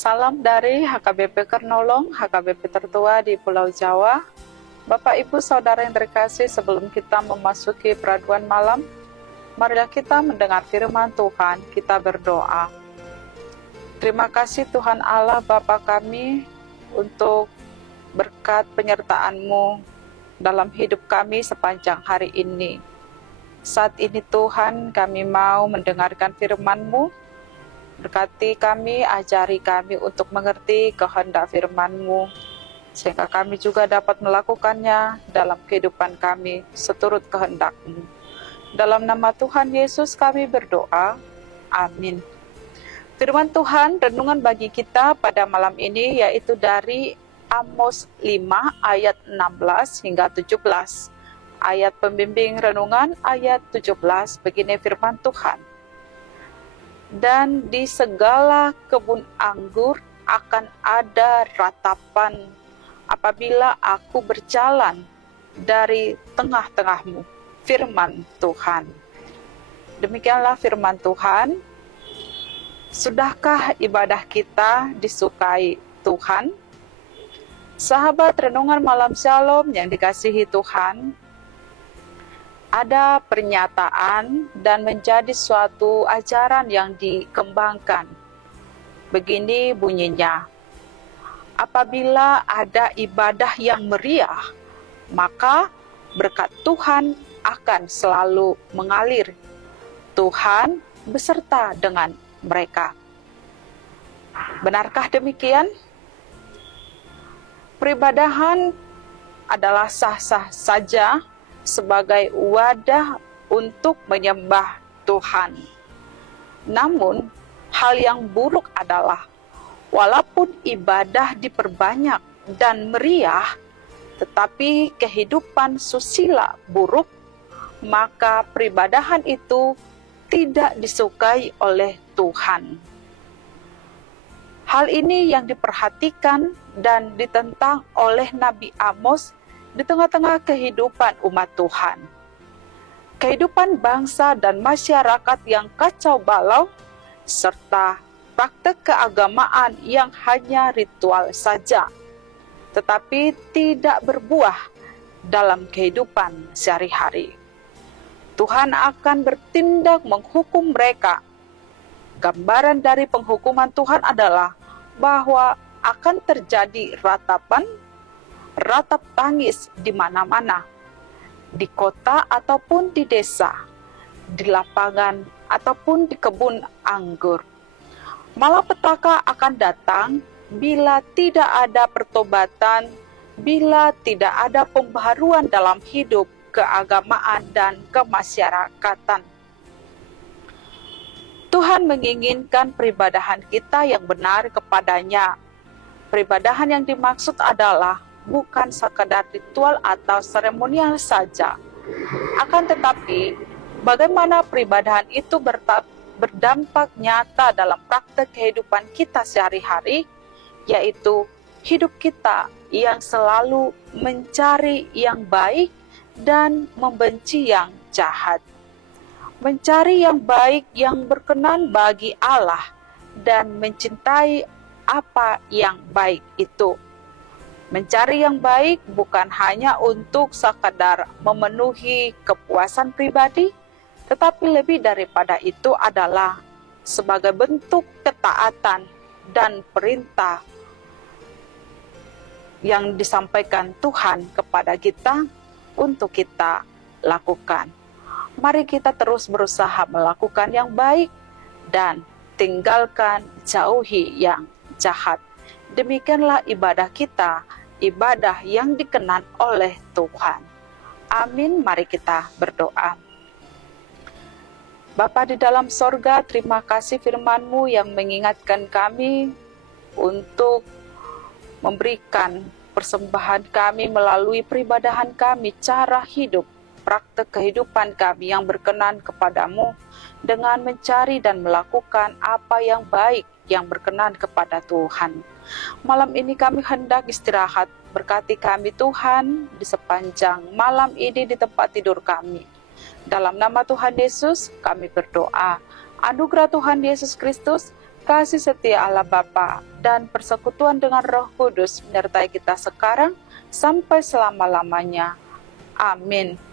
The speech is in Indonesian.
Salam dari HKBP Kernolong, HKBP tertua di Pulau Jawa. Bapak, Ibu, Saudara yang terkasih, sebelum kita memasuki peraduan malam, marilah kita mendengar firman Tuhan, kita berdoa. Terima kasih Tuhan Allah Bapa kami untuk berkat penyertaan-Mu dalam hidup kami sepanjang hari ini. Saat ini Tuhan, kami mau mendengarkan firman-Mu. Berkati kami, ajari kami untuk mengerti kehendak firman-Mu, sehingga kami juga dapat melakukannya dalam kehidupan kami seturut kehendak-Mu. Dalam nama Tuhan Yesus kami berdoa, amin. Firman Tuhan, renungan bagi kita pada malam ini yaitu dari Amos 5 ayat 16 hingga 17. Ayat pembimbing renungan ayat 17, begini firman Tuhan. Dan di segala kebun anggur akan ada ratapan apabila aku berjalan dari tengah-tengahmu, firman Tuhan. Demikianlah firman Tuhan. Sudahkah ibadah kita disukai Tuhan? Sahabat renungan malam Shalom yang dikasihi Tuhan, ada pernyataan dan menjadi suatu ajaran yang dikembangkan. Begini bunyinya, apabila ada ibadah yang meriah, maka berkat Tuhan akan selalu mengalir. Tuhan beserta dengan mereka. Benarkah demikian? Peribadahan adalah sah-sah saja sebagai wadah untuk menyembah Tuhan. Namun, hal yang buruk adalah walaupun ibadah diperbanyak dan meriah, tetapi kehidupan susila buruk, maka peribadahan itu tidak disukai oleh Tuhan. Hal ini yang diperhatikan dan ditentang oleh Nabi Amos di tengah-tengah kehidupan umat Tuhan. Kehidupan bangsa dan masyarakat yang kacau balau, serta praktek keagamaan yang hanya ritual saja, tetapi tidak berbuah dalam kehidupan sehari-hari. Tuhan akan bertindak menghukum mereka. Gambaran dari penghukuman Tuhan adalah bahwa akan terjadi ratap tangis di mana-mana, di kota ataupun di desa, di lapangan ataupun di kebun anggur. Malapetaka akan datang bila tidak ada pertobatan, bila tidak ada pembaharuan dalam hidup, keagamaan, dan kemasyarakatan. Tuhan menginginkan peribadahan kita yang benar kepadanya. Peribadahan yang dimaksud adalah bukan sekadar ritual atau seremonial saja. Akan tetapi, bagaimana peribadahan itu berdampak nyata dalam praktek kehidupan kita sehari-hari, yaitu hidup kita yang selalu mencari yang baik dan membenci yang jahat. Mencari yang baik yang berkenan bagi Allah dan mencintai apa yang baik itu. Mencari yang baik bukan hanya untuk sekadar memenuhi kepuasan pribadi, tetapi lebih daripada itu adalah sebagai bentuk ketaatan dan perintah yang disampaikan Tuhan kepada kita untuk kita lakukan. Mari kita terus berusaha melakukan yang baik dan tinggalkan jauhi yang jahat. Demikianlah ibadah kita, ibadah yang dikenan oleh Tuhan. Amin, mari kita berdoa. Bapa di dalam sorga, terima kasih firman-Mu yang mengingatkan kami untuk memberikan persembahan kami melalui peribadahan kami, cara hidup, praktek kehidupan kami yang berkenan kepadamu dengan mencari dan melakukan apa yang baik yang berkenan kepada Tuhan. Malam ini kami hendak istirahat. Berkati kami Tuhan di sepanjang malam ini di tempat tidur kami. Dalam nama Tuhan Yesus kami berdoa. Anugerah Tuhan Yesus Kristus, kasih setia Allah Bapa, dan persekutuan dengan Roh Kudus menyertai kita sekarang sampai selama-lamanya. Amin.